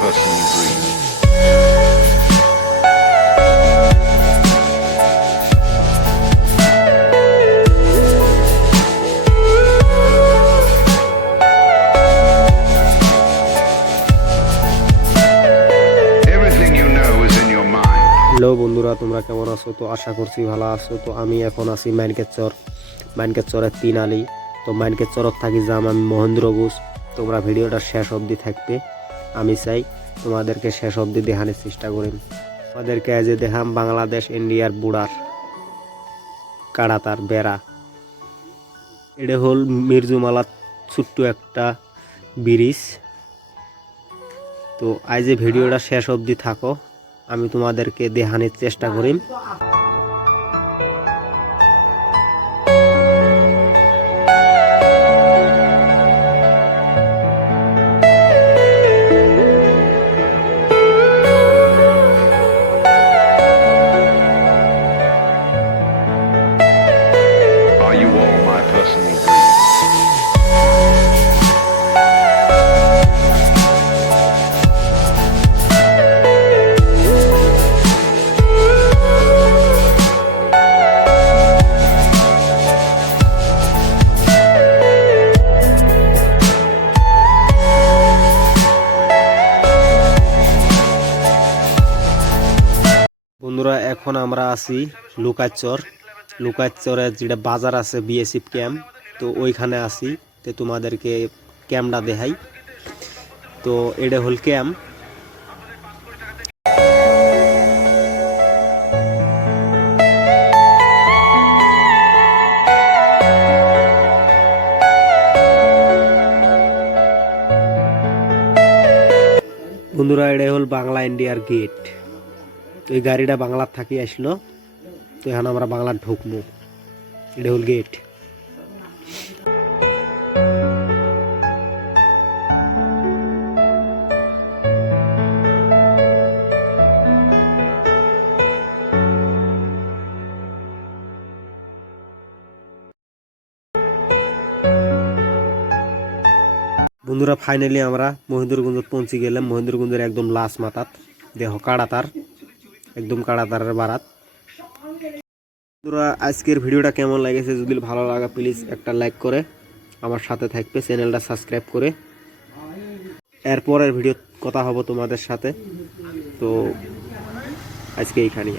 personal dream. Hello বন্ধুরা, তোমরা কেমন আছো? তো আশা করছি ভালো আছো। তো আমি এখন আছি মাইনকের চর মাইনকের চরের তিন আলি। তো মাইনকের চরত থাকি যাম আমি মহেন্দ্র ঘোষ তোমরা ভিডিওটা শেষ অবধি থাকবে আমি চাই তোমাদেরকে শেষ অবধি দেখানোর চেষ্টা করিম। আমাদেরকে আজ দেখাম বাংলাদেশ, ইন্ডিয়ার বুড়ার কাড়াতার বেড়া। এটা হল মির্জুমালার ছোট্ট একটা ব্রিজ। তো আজ ভিডিওটা শেষ অবধি থাকো। আমি তোমাদেরকে দেখানোর চেষ্টা করিম। বন্ধুরা, এখন আমরা আছি লুকাচর লুকাচরের যেটা বাজার আছে বিএসএফ ক্যাম্প, তো ওইখানে আসি তো তোমাদেরকে ক্যাম্পটা দেখাই। তো এটা হল ক্যাম্প। বন্ধুরা, এটা হল বাংলা ইন্ডিয়ার গেট। তো এই গাড়িটা বাংলার থাকি আসলো, তো এখন আমরা বাংলার ঢুকবো এটা হল গেট। বন্ধুরা ফাইনালি আমরা মহেন্দ্রগঞ্জ পৌঁছে গেলাম। মহেন্দ্রগঞ্জের একদম লাস্ট মাথাত, দেহ কাড়াতার একদম কাড়াতারের বারাত। বন্ধুরা, আজকের ভিডিওটা কেমন লেগেছে যদি ভালো লাগা প্লিজ একটা লাইক করে আমার সাথে থাকবে, চ্যানেলটা সাবস্ক্রাইব করে। এরপরের ভিডিও কথা হব তোমাদের সাথে। তো আজকে এইখানে